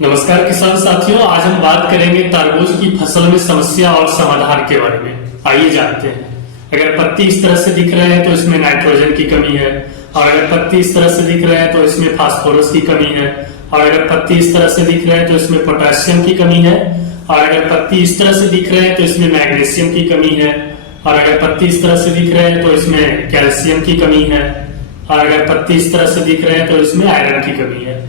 नमस्कार किसान साथियों, आज हम बात करेंगे तरबूज की फसल में समस्या और समाधान के बारे में। आइए जानते हैं। अगर पत्ती इस तरह से दिख रहे हैं तो इसमें नाइट्रोजन की कमी है, और अगर पत्ती इस तरह से दिख रहे हैं तो इसमें फास्फोरस की कमी है, और अगर पत्ती इस तरह से दिख रहे हैं तो इसमें पोटेशियम की कमी है, और अगर पत्ती इस तरह से दिख रहे हैं तो इसमें मैग्नीशियम की कमी है, और अगर पत्ती इस तरह से दिख रहे हैं तो इसमें कैल्शियम की कमी है, और अगर पत्ती इस तरह से दिख रहे हैं तो इसमें आयरन की कमी है।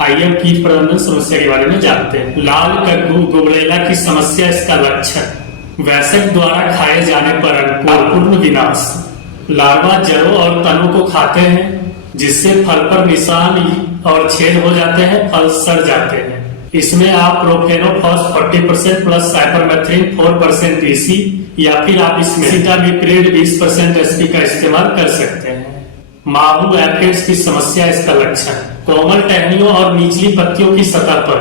आइए हम कीट प्रबंधन समस्या के बारे में जानते हैं। लाल कग्गू गुबरैला की समस्या, इसका लक्षण वैसक द्वारा खाए जाने पर अंकुरपूर्ण विनाश। लार्वा जड़ों और तनों को खाते हैं, जिससे फल पर निशान और छेद हो जाते हैं, फल सड़ जाते हैं। इसमें आप प्रोफेनोफॉस 40% प्लस साइपरमेथ्रिन 4% EC या फिर आप इसमें सिटामिप्रिड 20% SP का इस्तेमाल कर सकते हैं। माहू एफिड्स की समस्या, इसका लक्षण कोमल टहनियों और निचली पत्तियों की सतह पर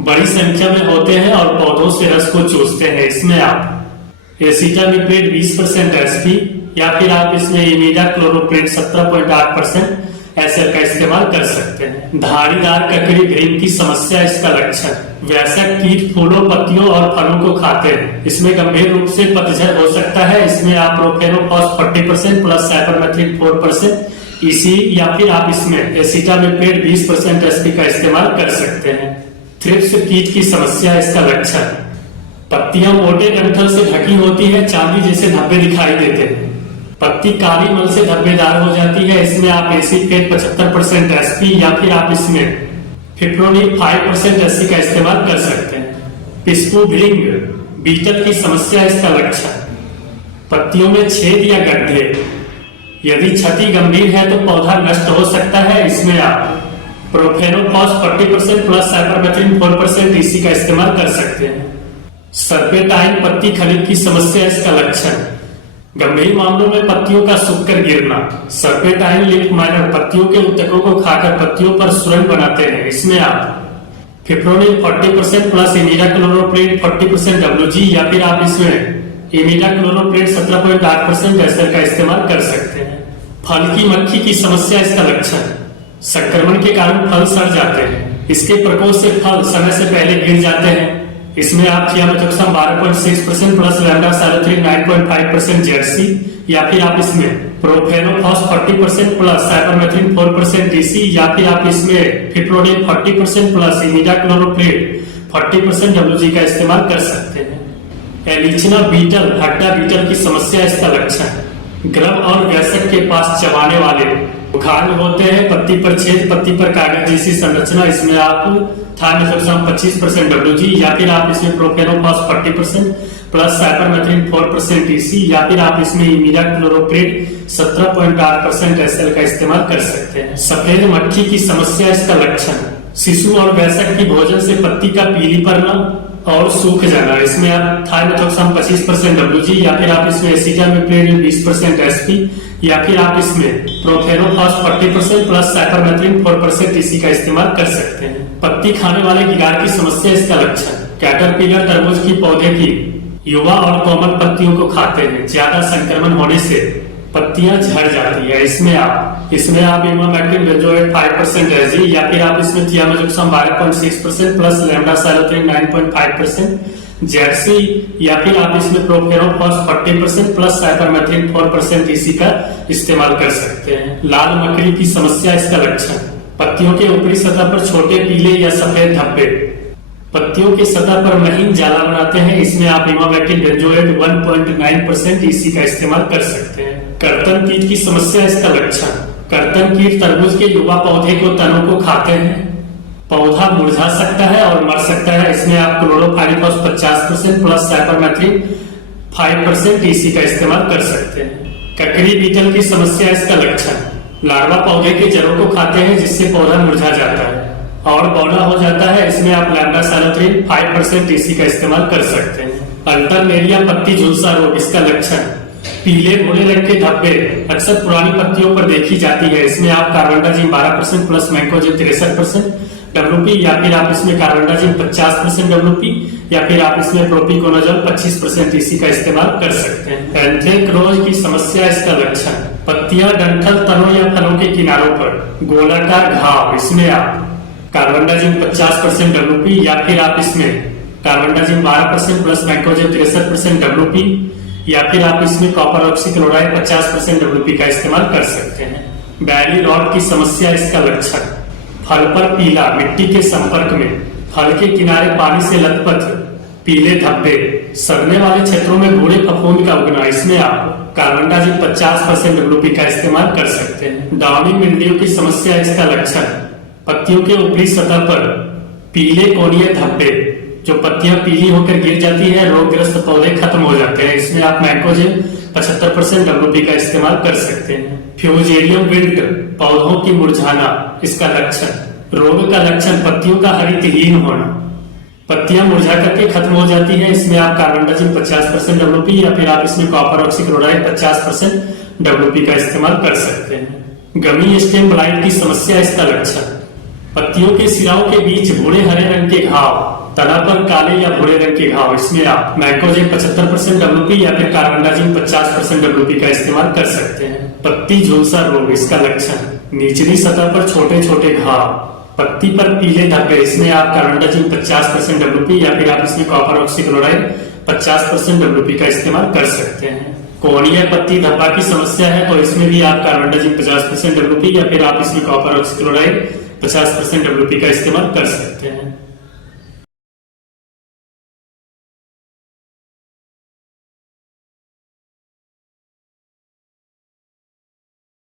बड़ी संख्या में होते हैं और पौधों से रस को चूसते हैं। इसमें आप एसिटामिप्रिड 20% SP या फिर आप इसमें इमिडाक्लोरोप्रिड 17.8% SL का इस्तेमाल कर सकते हैं। धारीदार ककड़ी ग्रीन की समस्या, इसका लक्षण वयस्क कीट फूलों, पत्तियों और फलों को खाते हैं। इसमें गंभीर रूप से पतझड़ हो सकता है। इसमें आप प्रोफेनोफॉस 40% प्लस साइपरमेथ्रिन 4% EC या फिर आप इसमें एसिटामिप्रिड 20% SP का इस्तेमाल कर सकते हैं। थ्रिप्स कीट की समस्या, इसका लक्षण पत्तियां मोटे डंठल से ढकी होती है, चांदी जैसे धब्बे दिखाई देते हैं। पत्ती काली मल से धब्बेदार हो जाती है। इसमें आप एसीफेट 75% SP या फिर आप इसमें फिप्रोनिल 5% SC का इस्तेमाल कर सकते हैं। पिस्पू भृंग बीटल की समस्या, इसका लक्षण पत्तियों में छेद या गड्ढे। यदि क्षति गंभीर है तो पौधा नष्ट हो सकता है। इसमें आप प्रोफेनोफॉस 40% प्लस साइपरमेथ्रिन 4% EC का इस्तेमाल कर सकते हैं। सर्पेटाइन पत्ती खनिज की समस्या, इसका लक्षण गंभीर मामलों में पत्तियों का सूखकर गिरना। सर्पेटाइन लीफ माइनर पत्तियों के उत्तकों को खाकर पत्तियों पर सुरंग बनाते हैं। इसमें आप फिप्रोनिल 40% प्लस इमिडाक्लोरोप्रिड 40% WG या फिर आप इसमें इमिडाक्लोरोप्रिड 17.8% SL का इस्तेमाल कर सकते हैं। फल की मक्खी की समस्या, इसका लक्षण संक्रमण के कारण फल सड़ जाते हैं। इसके प्रकोप से फल समय से पहले गिर जाते हैं। इसमें आप थियामेथोक्सम 12.6% प्लस लैम्डासाइलोथ्रिन 9.5% ZC या फिर आप इसमें प्रोफेनोफॉस 40% प्लस साइपरमेथ्रिन 4% EC या फिर आप इसमें फिप्रोनिल 40% प्लस इमिडाक्लोरोप्रिड 40% WG का इस्तेमाल कर सकते हैं। एलिचना बीटल हड्डा बीटल की समस्या, इसका लक्षण ग्रब और वयस्क के पास चबाने वाले खांड होते हैं। पत्ती पर छेद, पत्ती पर कागज जैसी संरचना। इसमें आप थायमेथोक्सम 25% WG या फिर आप इसमें प्रोफेनोफॉस 40% प्लस साइपरमेथ्रिन 4% EC या फिर आप इसमें इमिडाक्लोरोप्रिड 17.8% SL का इस्तेमाल कर सकते हैं। सफेद मक्खी की समस्या, इसका लक्षण शिशु और वयस्क की भोजन से पत्ती का पीली पड़ना और सूख जाना। इसमें आप थायमेथोक्सम 25% WG या फिर आप इसमें एसिटामिप्रिड 20% SP या फिर आप इसमें प्रोफेनोफॉस 40% प्लस साइपरमेथ्रिन 4% EC का इस्तेमाल कर सकते हैं। पत्ती खाने वाले कीड़ा की समस्या, इसका लक्षण कैटरपिलर तरबूज की पौधे की युवा और कोमल पत्तियों को खाते हैं। ज्यादा संक्रमण होने से पत्तियां झड़ जाती है। इसमें आप इमामेक्टिन बेंजोएट 5% SG या फिर आप इसमें थियामेथोक्सम 12.6% प्लस लैम्डासाइलोथ्रिन 9.5% ZC या फिर आप इसमें प्रोफेनोफॉस 40% प्लस साइपरमेथ्रिन 4% EC का इस्तेमाल कर सकते हैं। लाल मकड़ी की समस्या, इसका लक्षण पत्तियों के ऊपरी सतह पर छोटे पीले या सफेद धब्बे पत्तियों की सतह पर महीन जाला बनाते हैं। इसमें आप इमामेक्टिन बेंजोएट 1.9% EC का इस्तेमाल कर सकते हैं। कर्तन कीट की समस्या, इसका लक्षण कर्तन कीट तरबूज के युवा पौधे को तनों को खाते हैं। पौधा मुरझा सकता है और मर सकता है। इसमें आप क्लोरोफाइरिफॉस 50% प्लस साइपरमेथ्रिन 5% EC का इस्तेमाल कर सकते हैं। ककड़ी बीटल की समस्या, इसका लक्षण लार्वा पौधे के जड़ों को खाते हैं, जिससे पौधा मुरझा जाता है और बौना हो जाता है। इसमें आप लैम्डासाइलोथ्रिन 5% EC का इस्तेमाल कर सकते हैं। अल्टरनेरिया पत्ती झुलसा रोग, इसका लक्षण पीले भूरे रंग के धब्बे अक्सर पुरानी पत्तियों पर देखी जाती है। इसमें आप कार्बेंडाजिम 12% प्लस मैंकोजेब 63% WP या फिर आप इसमें कार्बेंडाजिम 50% WP या फिर आप इसमें प्रोपिकोनाजोल 25% EC का इस्तेमाल कर सकते हैं। एंथ्रेक्नोज की समस्या, इसका लक्षण पत्तियां, डंठल, तनों या फलों के किनारों पर गोलाकार घाव। इसमें आप कार्बनडाजिम 50% WP, या फिर आप इसमें कार्बनडाजिम 12% प्लस मैंकोजेब 63% WP, या फिर आप इसमें कॉपर ऑक्सीक्लोराइड 50% WP का इस्तेमाल कर सकते हैं। बैली रॉट की समस्या, इसका लक्षण, फल पर पीला, मिट्टी के संपर्क में, फल के किनारे पानी से लथपथ पीले धब्बे, सड़ने वाले क्षेत्रों में भूरे फफूंद का उगना, इसमें आप कार्बनडाजिम 50% WP का इस्तेमाल कर सकते हैं। डाउनी मिल्ड्यू की समस्या, इसका लक्षण, पत्तियों के ऊपरी सतह पर पीले कोणीय धब्बे, जो पत्तियां पीली होकर गिर जाती है, रोगग्रस्त पौधे खत्म हो जाते हैं, इसमें आप मैंकोजेब 75% WP का इस्तेमाल कर सकते हैं। फ्यूजेरियम विल्ट, पौधों की मुरझाना, इसका लक्षण, रोग का लक्षण, पत्तियों का हरितहीन होना, पत्तियां मुरझा करके खत्म हो जाती है, इसमें आप कार्बनडाजिम 50% WP, या फिर आप इसमें कॉपर ऑक्सीक्लोराइड 50% WP का इस्तेमाल कर सकते हैं। गमी स्टेम ब्लाइट की समस्या, इसका लक्षण, पत्तियों के सिराओं के बीच भूरे हरे रंग के घाव, तना पर काले या भूरे रंग के घाव, इसमें आप मैंकोजेब 75% WP या फिर कार्बनडाजिम 50% WP का इस्तेमाल कर सकते हैं। पत्ती झुलसा रोग, इसका लक्षण, निचली सतह पर छोटे छोटे घाव, पत्ती पर पीले धब्बे, इसमें आप कार्बनडाजिम 50% WP या फिर आप इसमें कॉपर ऑक्सीक्लोराइड 50% WP का इस्तेमाल कर सकते हैं। कोणीय पत्ती धब्बा की समस्या है तो इसमें भी आप कार्बनडाजिम 50% WP या फिर आप इसमें कॉपर ऑक्सीक्लोराइड 50% WP का इस्तेमाल कर सकते हैं।